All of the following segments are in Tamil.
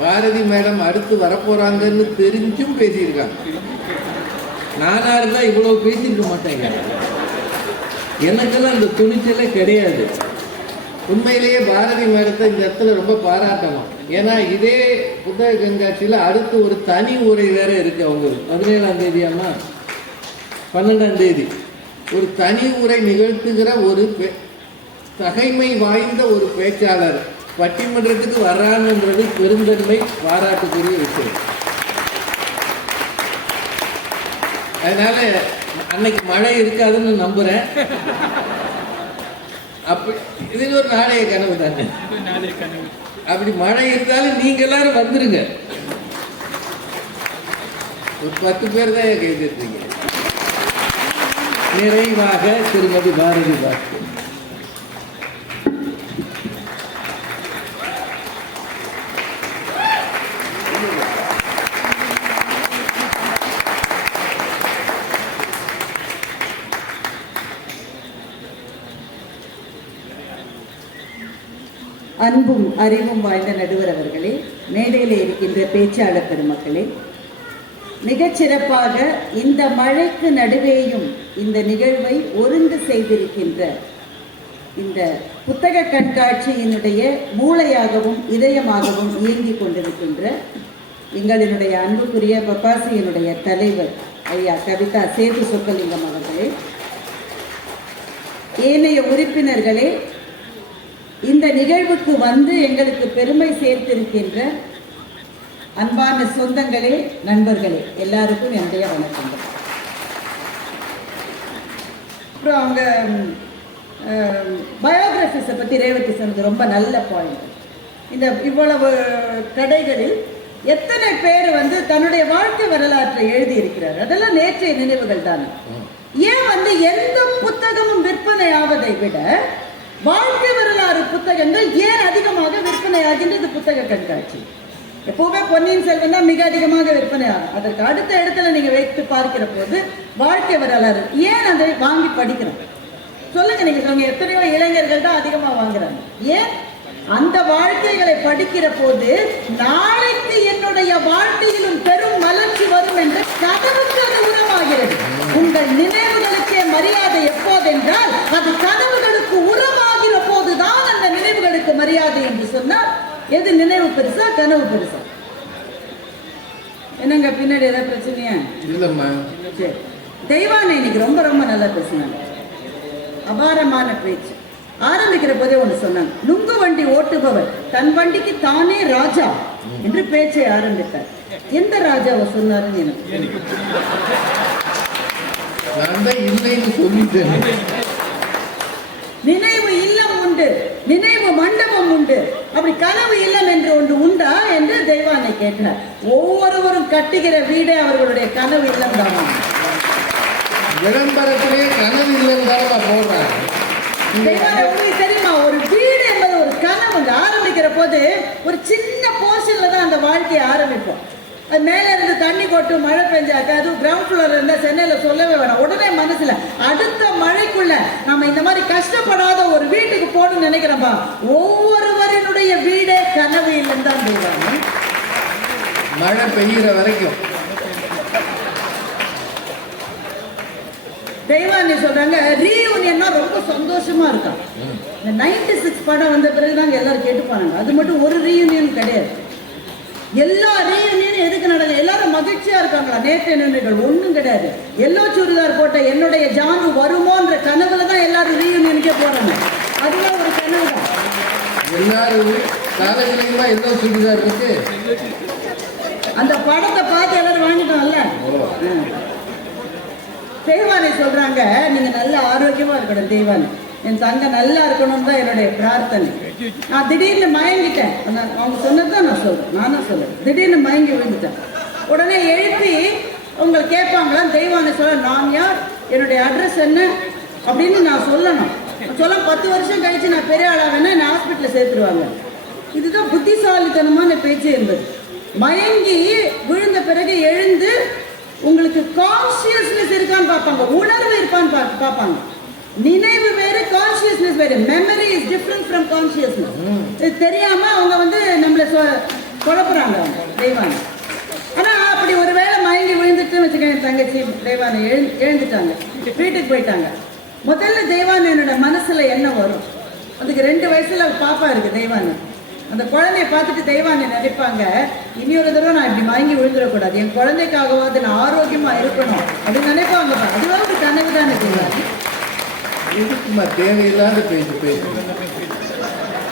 பாரதி மேடம் அடுத்து வரப்போறாங்கன்னு தெரிஞ்சும் பேசியிருக்காங்க. நானா இருந்தா இவ்வளவு பேசியிருக்க மாட்டேங்க. எனக்கெல்லாம் அந்த துணிச்சலே கிடையாது. உண்மையிலேயே பாரதி மேடத்தை இந்த இடத்துல ரொம்ப பாராட்டணும். ஏன்னா இதே புத்தக கண்காட்சியில் அடுத்து ஒரு தனி உரை வேற இருக்கு. அவங்களுக்கு 17ஆம் தேதியாமா 12ஆம் தேதி ஒரு தனி உரை நிகழ்த்துகிற ஒரு தகைமை வாய்ந்த ஒரு பேச்சாளர் பட்டிமன்றத்துக்கு வர்றான்ன்றது பெருந்தன்மை, பாராட்டுக்குரிய விஷயம். அதனால அன்னைக்கு மழை இருக்காதுன்னு நம்புறேன். அப்படி இது ஒரு நாளைய கனவு தானே. அப்படி மழை இருந்தாலும் நீங்க எல்லாரும் வந்துருங்க. ஒரு 10 பேர் தான் கேட்டுருக்கீங்க. நிறைவாக திருமதி பாரதி பாஸ்கர். அன்பும் அறிவும் வாய்ந்த நடுவர் அவர்களே, மேடையில் இருக்கின்ற பேச்சாளர் பெருமக்களே, மிகச்சிறப்பாக இந்த மழைக்கு நடுவேயும் இந்த நிகழ்வை ஒருங்கு செய்திருக்கின்ற இந்த புத்தக கண்காட்சியினுடைய மூளையாகவும் இதயமாகவும் இயங்கிக் கொண்டிருக்கின்ற எங்களினுடைய அன்புக்குரிய பப்பாசியினுடைய தலைவர் ஐயா கவிதா சேது சொக்கலிங்கம் அவர்களே, ஏனைய உறுப்பினர்களே, இந்த நிகழ்வுக்கு வந்து எங்களுக்கு பெருமை சேர்த்திருக்கின்ற அன்பான சொந்தங்களே, நண்பர்களே, எல்லாருக்கும் என்னுடைய வணக்கங்கள். அப்புறம் அவங்க பயோகிராஃபிஸை பற்றி ரேவதி சொன்னது ரொம்ப நல்ல பாயிண்ட். இந்த இவ்வளவு கடைகளில் எத்தனை பேர் வந்து தன்னுடைய வாழ்க்கை வரலாற்றை எழுதி இருக்கிறார். அதெல்லாம் நேற்றைய நினைவுகள் தானே. ஏன் எந்த புத்தகமும் விற்பனை ஆவதை விட வாழ்க்கை வரலாறு புத்தகங்கள் ஏன் அதிகமாக விற்பனை ஆகின்றது? புத்தக கண்காட்சி எப்பவுமே பொன்னியின் செல்வன் தான் மிக அதிகமாக விற்பனை ஆகும். அதற்கு அடுத்த இடத்துல நீங்க வைத்து பார்க்கிற போது வாழ்க்கை வரலாறு ஏன் அதை வாங்கி படிக்கிறோம்? சொல்லுங்க, நீங்க சொல்லுங்க. எத்தனையோ இளைஞர்கள் தான் அதிகமா வாங்குறாங்க. ஏன்? அந்த வாழ்க்கைகளை படிக்கிற போது நாளைக்கு என்னுடைய வாழ்க்கையிலும் பெரும் மலர்ச்சி வரும் என்று கனவுக்கு அது உரமாகிறது. உங்கள் நினைவுகளுக்கே மரியாதை எப்போதென்றால் அது கனவுகளுக்கு உரமாகிற போதுதான் அந்த நினைவுகளுக்கு மரியாதை என்று சொன்னால் எது நினைவு பெருசா கனவு பெருசா? என்னங்க பின்னாடி ஏதாவது பிரச்சனையா? இல்லம்மா. சரி, தெய்வானை இன்னைக்கு ரொம்ப ரொம்ப நல்லா பேசினாங்க. அபாரமான பேச்சு. ஆரம்பிக்கிற போதே ஒன்று சொன்னாங்க, நுங்கு வண்டி ஓட்டுபவர் தன் வண்டிக்கு தானே ராஜா என்று பேச்சை ஆரம்பித்தார். எந்த ராஜாவை சொன்னாருன்னு எனக்கு நினைவு இல்லம் உண்டு, நினைவு மண்டபம் உண்டு, அப்படி கனவு இல்லம் என்று ஒன்று உண்டா என்று தெய்வானை கேட்டார். ஒவ்வொருவரும் கட்டுகிற வீடே அவர்களுடைய கனவு இல்லம் தானா? விளம்பரத்திலே கனவு இல்லம் தானா போடுறாங்க. உங்களுக்கு தெரியுமா, ஒரு வீடு என்பது ஒரு கனவு. ஆரம்பிக்கிற போது ஒரு சின்ன போர்ஷன்ல தான் அந்த வாழ்க்கையை ஆரம்பிப்போம். அது மேல இருந்து தண்ணி கொட்டு, மழை பெஞ்சாக்க, அது கிரவுண்ட் ஃப்ளோர்ல இருந்தா சென்னையில சொல்லவே வேணாம். உடனே மனசுல அடுத்த மழைக்குள்ள நம்ம இந்த மாதிரி கஷ்டப்படாத ஒரு வீட்டுக்கு போகணும்னு நினைக்கிறோம்பா. ஒவ்வொருவரினுடைய வீடே கனவு இல்லைன்னு தான் சொல்றாங்க. மழை பெய்கிற வரைக்கும் தெய்வானி சொல்றாங்க, ரீயூனியன்னா ரொம்ப சந்தோஷமா இருக்கா. இந்த 96 படம் வந்த பிறகுதாங்க எல்லாரும் கேட்டுப்பாங்க. அது மட்டும் ஒரு ரீயூனியன் கிடையாது. எல்லா ரீயூனியனும் எதுக்கு நடக்குது? எல்லாரும் மகிழ்ச்சியா இருக்காங்களா? நேற்று நினைவுகள் ஒன்றும் கிடையாது. எல்லோ சுடிதார் போட்ட என்னுடைய ஜானு வருமோன்ற கனவுல தான் எல்லாரும் ரீயூனியனுக்கே போறாங்க. அதுதான் ஒரு கனவு தான். எல்லாரும் காலேஜ்லயுமா எல்லோ சுடிதார் இருக்கு. அந்த படத்தை பார்த்து எல்லாரும் வாங்கிட்டோம்ல. தெய்வானை சொல்றாங்க, நீங்க நல்ல ஆரோக்கியமா இருக்கணும் தெய்வானை. என் தங்க நல்லா இருக்கணும் தான் என்னுடைய பிரார்த்தனை. நான் திடீர்னு மயங்கிட்டேன். அவங்க சொன்னதுதான் நான் சொல்றேன், நானா சொல்றேன். திடீர்னு மயங்கி விழுந்துட்டேன். உடனே எழுப்பி உங்களை கேட்பாங்களா? தெய்வானை சொல்ல, நான் யார், என்னுடைய அட்ரஸ் என்ன அப்படின்னு நான் சொல்லணும். சொல்ல 10 வருஷம் கழிச்சு நான் பெரிய ஆளாவேன்னா நான் ஹாஸ்பிட்டலில் சேர்த்துருவாங்க. இதுதான் புத்திசாலித்தனமான பேச்சு என்பது. மயங்கி விழுந்த பிறகு எழுந்து உங்களுக்கு கான்சியஸ்னஸ் இருக்கான்னு பார்ப்பாங்க, உணர்வு இருப்பான்னு பார்ப்பாங்க. நினைவு வேறு, கான்சியஸ்னஸ் வேறு. Memory is different from consciousness. இது தெரியாம அவங்க நம்மள குழப்புறாங்க அவங்க தெய்வானை. ஆனா அப்படி ஒரு வேளை மயங்கி விழுந்துட்டு வச்சுக்கோங்க, என் தங்கச்சி தெய்வானை எழுந்துட்டாங்க, வீட்டுக்கு போயிட்டாங்க. முதல்ல தெய்வானை என்னோட மனசுல என்ன வரும்? அதுக்கு 2 வயசுல பாப்பா இருக்கு தெய்வானை. அந்த குழந்தைய பார்த்துட்டு தெய்வானை நினைப்பாங்க, இனியொரு தடவை நான் இப்படி வாங்கி விழுந்துடக்கூடாது, என் குழந்தைக்காகவாது நான் ஆரோக்கியமா இருக்கணும் அப்படின்னு நினைப்பாங்க. அதுவாக ஒரு கனவு தானே தெய்வானை. எதுக்குமா தேவையில்லாத பேசு.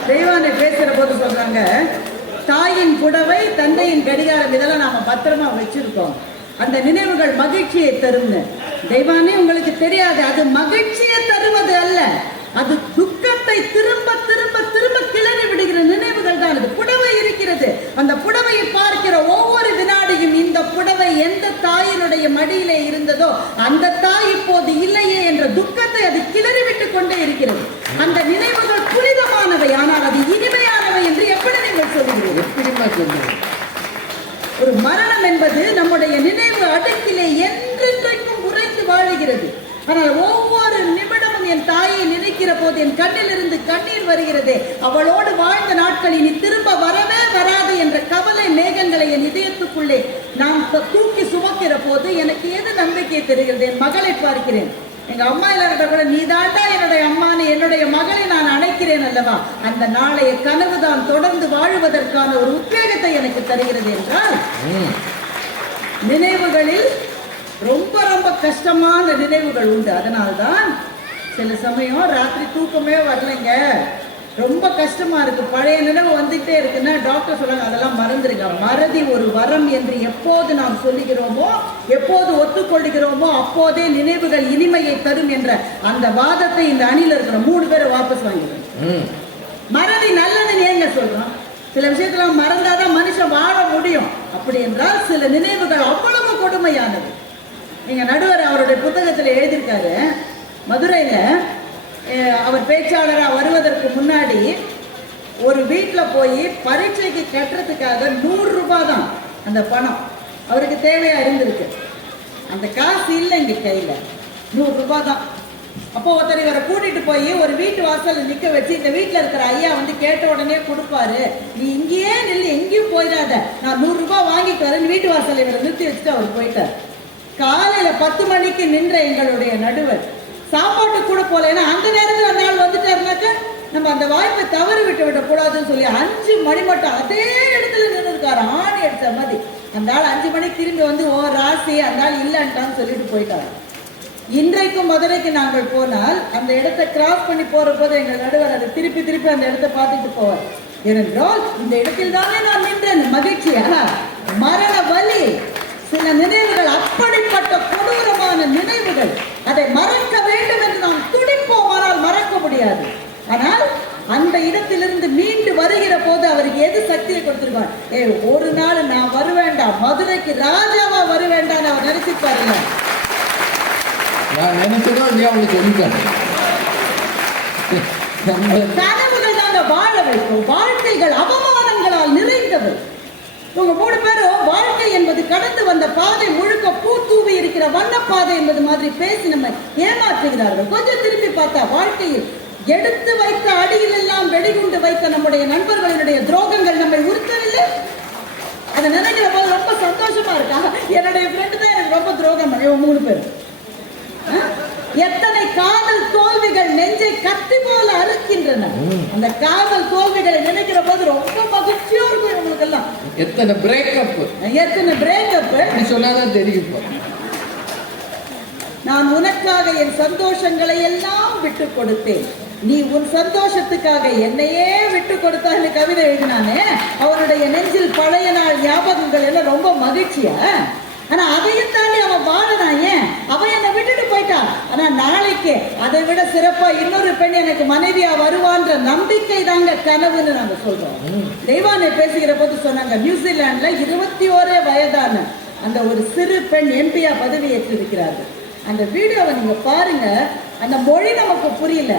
தெய்வானை பேசுற போது சொல்றாங்க, தாயின் புடவை தந்தையின் கடிகாரம் இதெல்லாம் நாம பத்திரமா வச்சிருக்கோம், அந்த நினைவுகள் மகிழ்ச்சியை தரும்னு. தெய்வானே உங்களுக்கு தெரியாது, அது மகிழ்ச்சியை தருவது அல்ல, அது துக்கத்தை திரும்ப திரும்ப திரும்ப கிளறி விடுகிற நினைவுகள் தான். அது புடவை இருக்கிறது, அந்த புடவையை பார்க்கிற ஒவ்வொரு வினாடியும் இந்த புடவை எந்த தாயினுடைய மடியிலே இருந்ததோ அந்த தாய் இப்போது இல்லையே என்ற துக்கத்தை அது கிளறி விட்டுக் கொண்டே இருக்கிறது. அந்த நினைவுகள் புனிதமானவை, ஆனால் அது இனிமையானவை என்று எப்படி நீங்கள் சொல்லுகிறீர்கள்? ஒரு மரணம் என்பது நம்முடைய நினைவு அடுக்கிலே என்றென்றைக்கும் உறைந்து வாழுகிறது. ஆனால் ஒவ்வொரு நிமிடமும் என் தாயை நினைக்கிற போது என் கண்ணிலிருந்து கண்ணீர் வருகிறது. அவளோடு வாழ்ந்த நாட்கள் இனி திரும்ப வரவே வராது என்ற கவலை மேகங்களை என் இதயத்துக்குள்ளே நாம் தூக்கி சுமக்கிற போது எனக்கு எது நம்பிக்கை தெரிகிறது? என் மகளை பார்க்கிறேன். எங்க அம்மா இல்லாத கூட நீ தாண்டா என்னுடைய அம்மானு என்னுடைய மகளை நான் அழைக்கிறேன் அல்லவா, அந்த நாளைய கனவுதான் தொடர்ந்து வாழுவதற்கான ஒரு உத்வேகத்தை எனக்கு தருகிறது. என்றால் நினைவுகளில் ரொம்ப ரொம்ப கஷ்டமான நினைவுகள் உண்டு. அதனால்தான் சில சமயம் ராத்திரி தூக்கமே வரலைங்க, ரொம்ப கஷ்டமா இருக்கு, பழைய நினைவு வந்துட்டே இருக்குன்னா டாக்டர் சொல்றாங்க அதெல்லாம் மறந்துருங்க. மறதி ஒரு வரம் என்று எப்போது நாம் சொல்லுகிறோமோ, எப்போது ஒத்துக்கொள்ளுகிறோமோ அப்போதே நினைவுகள் இனிமையை தரும் என்ற அந்த வாதத்தை இந்த அணியில் இருக்கிற 3 பேரை வாபஸ் வாங்கிடுறோம். மறதி நல்லதுன்னு ஏங்க சொல்றோம்? சில விஷயத்துல மறந்தாதான் மனுஷன் வாழ முடியும். அப்படி என்றால் சில நினைவுகள் அவ்வளவு கொடுமையானது. நீங்க நடுவர் அவருடைய புத்தகத்தில் எழுதியிருக்காரு, மதுரையில அவர் பேச்சாளராக வருவதற்கு முன்னாடி ஒரு வீட்டில் போய் பரீட்சைக்கு கட்டுறதுக்காக 100 ரூபாய் தான் அந்த பணம் அவருக்கு தேவையா இருந்திருக்கு. அந்த காசு இல்லை இங்க கையில, 100 ரூபாய் தான். அப்போ ஒருத்தர் இவரை கூட்டிட்டு போய் ஒரு வீட்டு வாசல் நிக்க வச்சு, இந்த வீட்டுல இருக்கிற ஐயா வந்து கேட்ட உடனே கொடுப்பாரு, நீ இங்கேயே நில்லு, எங்கேயும் போயிடாத, நான் 100 ரூபாய் வாங்கிட்டு வரேன், வீட்டு வாசல் இவரை நிறுத்தி வச்சுட்டு அவர் போயிட்டார். காலையில 10 மணிக்கு நின்ற எங்களுடைய நடுவர் சாப்பாட்டு கூட போல, ஏன்னா அந்த நேரத்தில் அந்த நாள் வந்துட்டாருனாக்க நம்ம அந்த வாய்ப்பை தவறு விட கூடாதுன்னு சொல்லி 5 மணி மட்டும் அதே இடத்துல நின்று இருக்காரு, ஆணி அடிச்ச மாதிரி. அந்த ஆள் 5 மணிக்கு திரும்பி வந்து ஓ ராசி அந்த ஆள் இல்லைன்ட்டான்னு சொல்லிட்டு போயிட்டாரு. இன்றைக்கும் மதுரைக்கு நாங்கள் போனால் அந்த இடத்தை கிராஸ் பண்ணி போற போது எங்கள் நடுவர் அதை திருப்பி திருப்பி அந்த இடத்தை பார்த்துட்டு போவார். ஏனென்றால் இந்த இடத்தில் தானே நான் நின்றேன். மகிழ்ச்சியா மரண வலி, சில நினைவுகள் அப்படிப்பட்ட கொடூரமான நினைவுகள், அதை மறக்க வேண்டும் என்று நாம் துடிப்போம், ஆனால் மறக்க முடியாது. ஆனால் அந்த இடத்திலிருந்து மீண்டு வருகிற போது அவருக்கு எது சக்தியை கொடுத்திருக்கார்? ஒரு நாள் நான் வருவேண்டாம், மதுரைக்கு ராஜாவா வருவேண்டாம் அவர் நினைச்சு பாருங்க. நான் நினைச்சதோ இல்லையா உங்களுக்கு சொல்லிட்டேன். கனவுகள் தாங்க வாழ வைக்கும். வாழ்க்கைகள் அவமானங்களால் நிறைந்தது. இவங்க 3 பேரும் வாழ்க்கை என்பது கடந்து வந்த பாதை முழுக்க பூ தூவி இருக்கிற வண்ணப்பாதை என்பது மாதிரி பேசி நம்ம ஏமாற்றுகிறார்கள். கொஞ்சம் திரும்பி பார்த்தா வாழ்க்கையில் எடுத்து வைத்த அடியில் எல்லாம் வெடிகுண்டு வைத்த நம்முடைய நண்பர்களுடைய துரோகங்கள் நம்மை உறுத்தவில்லை. அதை நினைக்கிற போது ரொம்ப சந்தோஷமா இருக்கா. என்னுடைய ஃப்ரெண்டு தான் எனக்கு ரொம்ப துரோகம் பண்ணி 3 பேர். எத்தனை காதல் தோல்விகள் நெஞ்சை கத்தி போல அறுக்கின்றன. அந்த காதல் தோல்விகளை நினைக்கிற போது ரொம்ப மகிழ்ச்சியா இருக்கும் இவங்களுக்கு எல்லாம். எத்தனை பிரேக்கப் சொன்னாதான் தெரியும். நான் உனக்காக என் சந்தோஷங்களை எல்லாம் விட்டு கொடுத்தேன், நீ உன் சந்தோஷத்துக்காக என்னையே விட்டு கொடுத்தான்னு கவிதை எழுதினானே. அவருடைய நெஞ்சில் பழைய நாள் ஞாபகங்கள் எல்லாம் ரொம்ப மகிழ்ச்சியா. ஆனா அதையும் தாண்டி அவன் வாழனான். ஏன் அவன் என்னை விட்டுட்டு போயிட்டான். ஆனா நாளைக்கு அதை விட சிறப்பா இன்னொரு பெண் எனக்கு மனைவியா வருவான்ற நம்பிக்கை தாங்க கனவுன்னு நாங்க சொல்றோம். தெய்வானை பேசுகிற போது சொன்னாங்க, நியூசிலாந்துல 21 வயதான அந்த ஒரு சிறு பெண் எம்பியா பதவி ஏற்றிருக்கிறார்கள். அந்த வீடியோவை நீங்க பாருங்க. அந்த மொழி நமக்கு புரியல,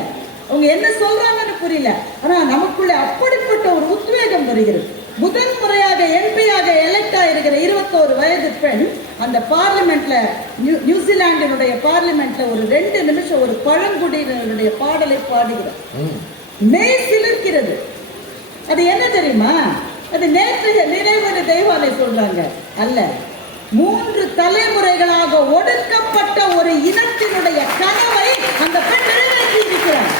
அவங்க என்ன சொல்றாங்கன்னு புரியல, ஆனா நமக்குள்ள அப்படிப்பட்ட ஒரு உத்வேகம் வருகிறது. முதல் முறையாக எம்பியாக எலெக்ட் ஆயிருக்கிற 21 வயது பெண் அந்த பார்லிமெண்ட்ல, நியூசிலாண்டினுடைய பார்லிமெண்ட்ல ஒரு 2 நிமிஷம் ஒரு பழங்குடியினருடைய பாடலை பாடுகிறார். மெய் சிலிர்க்கிறது. அது என்ன தெரியுமா? அது நேற்று தானே சொல்றாங்க? அல்ல, 3 தலைமுறைகளாக ஒடுக்கப்பட்ட ஒரு இனத்தினுடைய கனவை அந்த பெண் நிறைவேற்றி இருக்கிறார்.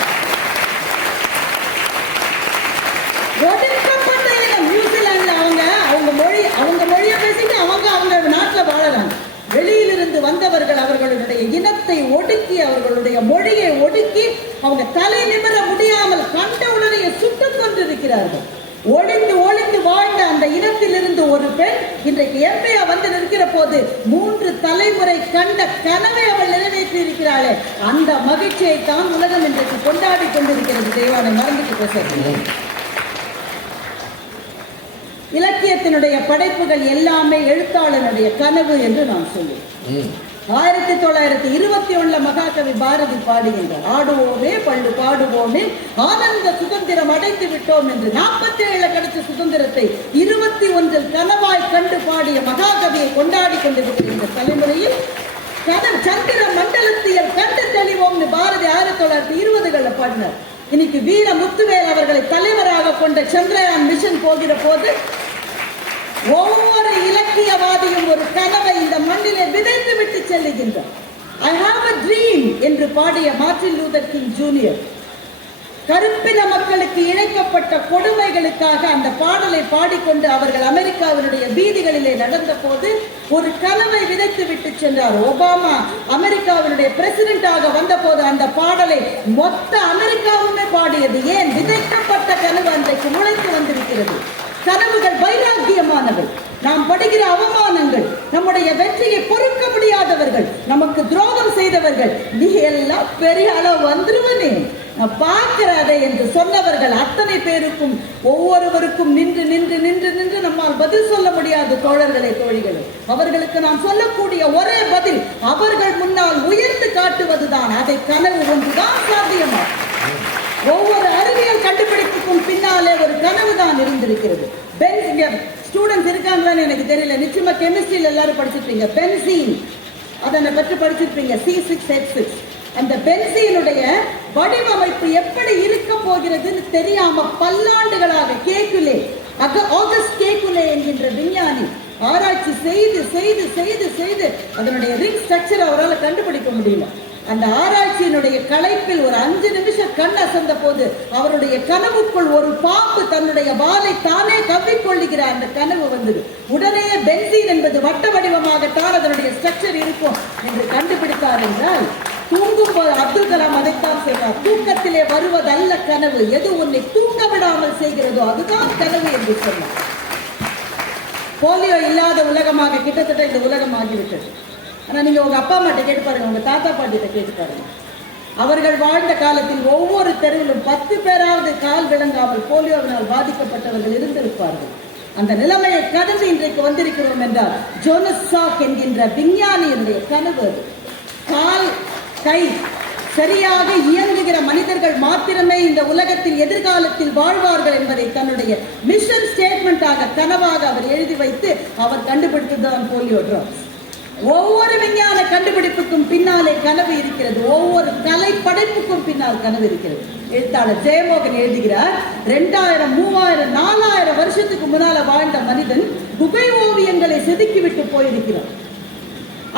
ஒடுக்கப்பட்ட இனம் நியூசிலாந்துல அவங்க மொழியை பேசிட்டு அவங்க நாட்டில் வாழறாங்க. வெளியிலிருந்து வந்தவர்கள் அவர்களுடைய இனத்தை ஒடுக்கி, அவர்களுடைய மொழியை ஒடுக்கி, அவங்க தலை நிமிர முடியாமல் கண்டவுடனே சுட்டுக் கொண்டிருக்கிறார்கள். ஒளிந்து ஒளிந்து வாழ்ந்த அந்த இனத்திலிருந்து ஒரு பெண் இன்றைக்கு எம்பியா வந்து நிற்கிற போது 3 தலைமுறை கண்ட கனவை அவள் நிறைவேற்றி இருக்கிறாளே, அந்த மகிழ்ச்சியை தான் உலகம் இன்றைக்கு கொண்டாடி கொண்டிருக்கிறது. தெய்வானை மறந்துட்டு பேசுறது. இலக்கியத்தினுடைய படைப்புகள் எல்லாமே எழுத்தாளனுடைய கனவு என்று நான் சொல்லுவேன். 1921 மகாகவி பாரதி பாடுகின்றார், ஆடுவோமே பள்ளு பாடுவோமே ஆனந்த சுதந்திரம் அடைந்து விட்டோம் என்று. 47 கிடைச்ச சுதந்திரத்தை 21 கனவாய் கண்டு பாடிய மகாகவியை கொண்டாடி கொண்டிருக்கிற இந்த தலைமுறையில் சந்திர மண்டலத்தியல் கண்டு தெளிவோம்னு பாரதி 1920 பாடினார். இன்னைக்கு வீர முத்துவேல் அவர்களை தலைவராக கொண்ட சந்திரயான் மிஷன் போகிற போது ஒவ்வொரு இலக்கியவாதியும் ஒரு கனவை இந்த மண்ணிலே விதைத்து விட்டு செல்லுகின்றார். I have a dream என்று பாடிய மார்ட்டின் லூதர் கிங் ஜூனியர் கருப்பின மக்களுக்கு இழைக்கப்பட்ட கொடுமைகளுக்காக அந்த பாடலை பாடிக்கொண்டு அவர்கள் அமெரிக்காவினுடைய வீதிகளிலே நடந்த போது ஒரு கனவை விதைத்து விட்டு சென்றார். ஒபாமா அமெரிக்காவினுடைய பிரசிடென்டாக வந்த போது அந்த பாடலை மொத்த அமெரிக்காவுமே பாடியது. ஏன்? விதைக்கப்பட்ட கனவு அன்றைக்கு முளைத்து வந்திருக்கிறது. கனவுகள் வைராக்கியமானவை. நாம் படுகிற அவமானங்கள், நம்முடைய வெற்றியை பொறுக்க முடியாதவர்கள், நமக்கு துரோகம் செய்தவர்கள், நீ எல்லாம் பெரிய அளவு வந்துருவனே நான் பார்க்கிறதை என்று சொன்னவர்கள் அத்தனை பேருக்கும் ஒவ்வொருவருக்கும் நின்று நின்று நின்று நின்று நம்மால் பதில் சொல்ல முடியாது. தோழர்களே, தோழிகளே, அவர்களுக்கு நாம் சொல்லக்கூடிய ஒரே பதில் அவர்கள் முன்னால் உயர்ந்து காட்டுவதுதான். அதை கனவு ஒன்றுதான் சாத்தியமாகும். ஒவ்வொரு அறிவியல் கண்டுபிடிப்புக்கும் பின்னாலே ஒரு கனவு தான் இருந்திருக்கிறது. ஸ்டூடெண்ட்ஸ் இருக்காங்களான்னு எனக்கு தெரியல, நிச்சயமா கெமிஸ்ட்ரியில் எல்லாரும் படிச்சிருப்பீங்க. பென்சீன் அதை பற்றி படிச்சிருப்பீங்க, C6H6. அந்த பென்சீனுடைய வடிவமைப்பு எப்படி இருக்க போகிறதுன்னு தெரியாம பல்லாண்டுகளாக கேக்குலே ஆகஸ்ட் கேக்குலே என்கின்ற விஞ்ஞானி ஆராய்ச்சி செய்து செய்து செய்து செய்து அதனுடைய ரிங் ஸ்ட்ரக்சர் அவரால் கண்டுபிடிக்க முடியல. அந்த ஆராய்ச்சியினுடைய களைப்பில் ஒரு 5 நிமிஷம் கண் அசந்த போது அவருடைய கனவுக்குள் ஒரு பாம்பு தன்னுடைய வாலை தானே கவ்விக்கொள்ளுகிற அந்த கனவு வந்தது. உடனே பென்சீன் என்பது வட்ட வடிவமாகத்தான் அதனுடைய ஸ்ட்ரக்சர் இருக்கும் என்று கண்டுபிடித்தார். என்றால் தூங்கும் போது அப்துல் கலாம் அதைத்தான் செய்வார், தூக்கத்திலே வருவதல்ல கனவு, எது உன்னை தூங்க விடாமல் செய்கிறதோ அதுதான் கனவு என்று சொன்னார். போலியோ இல்லாத உலகமாக கிட்டத்தட்ட இந்த உலகம் ஆகிவிட்டது. ஆனால் நீங்கள் உங்கள் அப்பா அம்மாட்ட கேட்டு பாருங்க, உங்கள் தாத்தா பாட்டிகிட்ட கேட்டு பாருங்க. அவர்கள் வாழ்ந்த காலத்தில் ஒவ்வொரு தெருவிலும் 10 பேராவது கால் விளங்காமல் போலியோவினால் பாதிக்கப்பட்டவர்கள் இருந்திருப்பார்கள். அந்த நிலைமையை கடந்து இன்றைக்கு வந்திருக்கிறோம் என்றால் ஜோனஸ் சாக் என்கின்ற விஞ்ஞானியினுடைய கனவு. கால் கை சரியாக இயங்குகிற மனிதர்கள் மாத்திரமே இந்த உலகத்தில் எதிர்காலத்தில் வாழ்வார்கள் என்பதை தன்னுடைய மிஷன் ஸ்டேட்மெண்டாக கனவாக அவர் எழுதி வைத்து அவர் கண்டுபிடித்ததுதான் போலியோ ட்ராப்ஸ். ஒவ்வொரு விஞ்ஞான கண்டுபிடிப்புக்கும் பின்னாலே கனவு இருக்கிறது. ஒவ்வொரு கலை படைப்புக்கும் பின்னால் கனவு இருக்கிறது. எழுத்தாளர் ஜெயமோகன் எழுதுகிறார், 2000, 3000, 4000 வருஷத்துக்கு முன்னால வாழ்ந்த மனிதன் குகை ஓவியங்களை செதுக்கிவிட்டு போயிருக்கிறான்.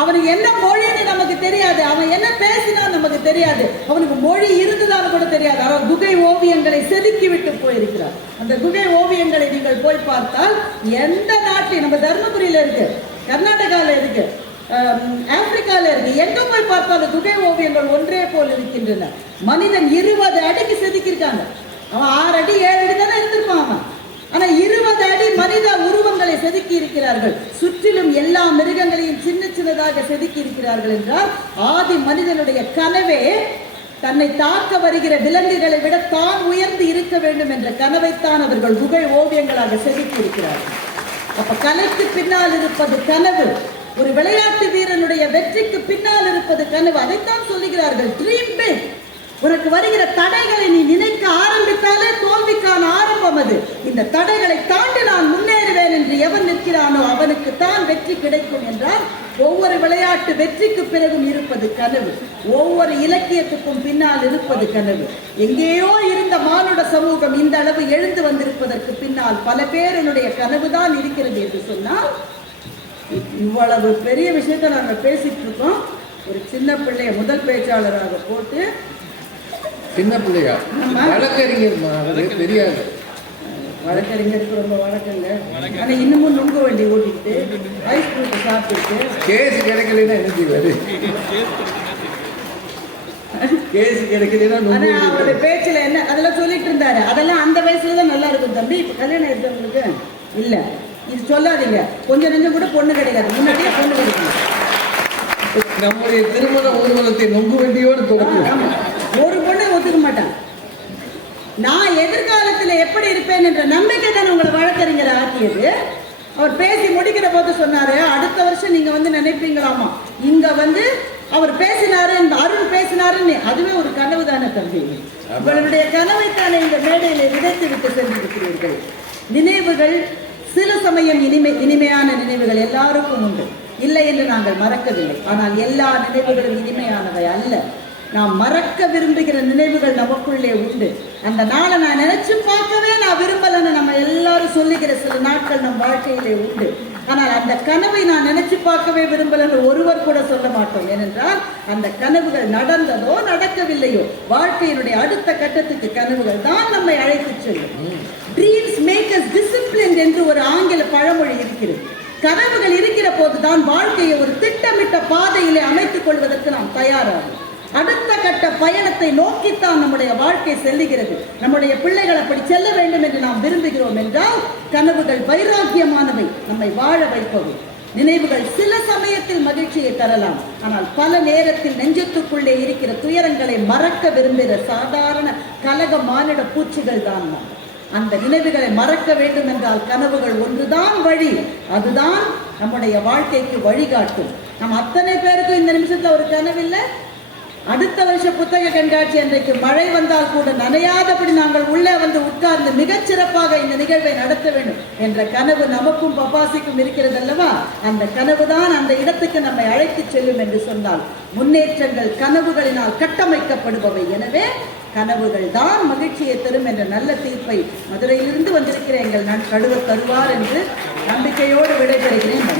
அவனுக்கு என்ன மொழின்னு நமக்கு தெரியாது, அவன் என்ன பேசினா நமக்கு தெரியாது, அவனுக்கு மொழி இருந்ததான்னு கூட தெரியாது. அவன் குகை ஓவியங்களை செதுக்கி விட்டு போயிருக்கிறார். அந்த குகை ஓவியங்களை நீங்கள் போய் பார்த்தால் எந்த நாட்டில், நம்ம தர்மபுரியில இருக்கு, கர்நாடகாவில் இருக்கு, ஆப்பிரிக்கால இருக்கு, எங்க போய் பார்த்தாலும் குகை ஓவியங்கள் ஒன்றே போல் இருக்கின்றன. மனிதன் 20 அடிக்கு செதுக்கியிருக்காங்க. அவன் 6 அடி 7 அடி தானே இருந்திருப்பான் அவன். ஆனா 20 அடி மனித உருவங்களை செதுக்கி இருக்கிறார்கள். சுற்றிலும் எல்லா மிருகங்களையும் சின்ன சின்னதாக செதுக்கி இருக்கிறார்கள். என்றால் ஆதி மனிதனுடைய கனவே தன்னை தாக்க வருகிற விலங்குகளை விட தான் உயர்ந்து இருக்க வேண்டும் என்ற கனவைத்தான் அவர்கள் குகை ஓவியங்களாக செதுக்கி இருக்கிறார்கள். அப்ப கலைக்கு பின்னால் இருப்பது கனவு. ஒரு விளையாட்டு வீரனுடைய வெற்றிக்கு பின்னால் இருப்பது கனவு. அதைத்தான் சொல்லுகிறார்கள், ட்ரீம் பிக். உனக்கு வருகிற தடைகளை நீ நினைக்க ஆரம்பித்தாலே தோல்விக்கான ஆரம்பம் அது. இந்த தடைகளை தாண்டி நான் முன்னேறுவேன் என்று எவன் நிற்கிறானோ அவனுக்கு தான் வெற்றி வெற்றி கிடைக்கும் என்றால் ஒவ்வொரு விளையாட்டு வெற்றிக்கு பிறகும் இருப்பது கனவு, ஒவ்வொரு இலக்கியத்துக்கும் பின்னால் இருப்பது கனவு. எங்கேயோ இருந்த மானுட சமூகம் இந்த அளவு எழுந்து வந்திருப்பதற்கு பின்னால் பல பேருடைய கனவுதான் இருக்கிறது என்று சொன்னால், இவ்வளவு பெரிய விஷயத்தை நாங்கள் பேசிட்டு இருக்கோம். ஒரு சின்ன பிள்ளைய முதல் பேச்சாளராக போட்டு, சின்ன பிள்ளையா வழக்கறிஞர் தெரியாது, வழக்கறிஞருக்கு ரொம்ப வழக்கங்க. ஆனால் இன்னமும் நுங்கு வண்டி ஓட்டிட்டு ஐஸ் ஃப்ரூட் சாப்பிட்டு கேஸ் கிடைக்கலன்னா என்ன செய்வாரு? கேஸ் கிடைக்கலன்னா அவருடைய பேச்சுல என்ன அதெல்லாம் சொல்லிட்டு இருந்தாரு. அதெல்லாம் அந்த வயசுல தான் நல்லா இருக்கும் தம்பி. இப்ப கல்யாணம் எடுத்தவங்களுக்கு இல்ல இது சொல்லாதீங்க. கொஞ்சம் நெஞ்சம் கூட பொண்ணு கிடைக்காது, முன்னாடியே பொண்ணு கிடைக்கும். நம்முடைய திருமண ஊர்வலத்தை நொங்கு வண்டியோடு தொடக்கும். ஒரு பொண்ணை ஒத்துக்க மாட்டான். நான் எதிர்காலத்தில் எப்படி இருப்பேன் என்ற நம்பிக்கை தான் உங்களை வழக்கறிஞரை ஆக்கியது. அவர் பேசி முடிக்கிற போது சொன்னாரு, அடுத்த வருஷம் நீங்க வந்து நினைப்பீங்களாமா இங்க வந்து அவர் பேசினாரு, அருண் பேசினாருன்னு. அதுவே ஒரு கனவு தானே தம்பி. உங்களுடைய கனவை தானே இந்த மேடையில விதைத்து விட்டு சென்றிருக்கிறீர்கள். நினைவுகள் சில சமயம் இனிமையான நினைவுகள் எல்லாருக்கும் உண்டு, இல்லை என்று நாங்கள் மறக்கவில்லை. ஆனால் எல்லா நினைவுகளும் இனிமையானவை அல்ல. நாம் மறக்க விரும்புகிற நினைவுகள் நமக்குள்ளே உண்டு. அந்த நாளை நான் நினைச்சு பார்க்கவே நான் விரும்பலன்னு நம்ம எல்லாரும் சொல்லுகிற சில நாட்கள் நம் வாழ்க்கையிலே உண்டு. ஆனால் அந்த கனவை நான் நினைச்சு பார்க்கவே விரும்பலன்னு ஒருவர் கூட சொல்ல மாட்டோம். ஏனென்றால் அந்த கனவுகள் நடந்ததோ நடக்கவில்லையோ, வாழ்க்கையினுடைய அடுத்த கட்டத்துக்கு கனவுகள் தான் நம்மை அழைத்து செல்லும். ட்ரீம்ஸ் மேக் அஸ் டிசிப்ளின்ட் என்று ஒரு ஆங்கில பழமொழி இருக்கிறது. கனவுகள் இருக்கிற போதுதான் வாழ்க்கையை ஒரு திட்டமிட்ட பாதையிலே அமைத்துக் கொள்வதற்கு நாம் தயாராகும். அடுத்த கட்ட பயணத்தை நோக்கித்தான் நம்முடைய வாழ்க்கை செல்லுகிறது. நம்முடைய பிள்ளைகள் அப்படி செல்ல வேண்டும் என்று நாம் விரும்புகிறோம் என்றால் கனவுகள் வைராக்கியமானவை, நம்மை வாழ வைப்பவை. நினைவுகள் சில சமயத்தில் மகிழ்ச்சியை தரலாம், ஆனால் பல நேரத்தில் நெஞ்சத்துக்குள்ளே இருக்கிற துயரங்களை மறக்க விரும்புகிற சாதாரண கலக மானிட பூச்சிகள் தான் நாம். அந்த நினைவுகளை மறக்க வேண்டும் என்றால் கனவுகள் ஒன்றுதான் வழி, அதுதான் நம்முடைய வாழ்க்கைக்கு வழிகாட்டும். நம்ம அத்தனை பேருக்கும் இந்த நிமிஷத்துல ஒரு கனவில்லை. அடுத்த வருஷ புத்தக கண்காட்சி அன்றைக்கு மழை வந்தால் கூட நனையாதபடி நாங்கள் உள்ளே வந்து உட்கார்ந்து மிகச்சிறப்பாக இந்த நிகழ்வை நடத்த வேண்டும் என்ற கனவு நமக்கும் பப்பாசிக்கும் இருக்கிறது அல்லவா? அந்த கனவு தான் அந்த இடத்துக்கு நம்மை அழைத்து செல்லும் என்று சொன்னால், முன்னேற்றங்கள் கனவுகளினால் கட்டமைக்கப்படுபவை. எனவே கனவுகள் தான் மகிழ்ச்சியை தரும் என்ற நல்ல தீர்ப்பை மதுரையிலிருந்து வந்திருக்கிற எங்கள் கடுவர் தருவார் என்று நம்பிக்கையோடு விடைபெறுகிறேன்.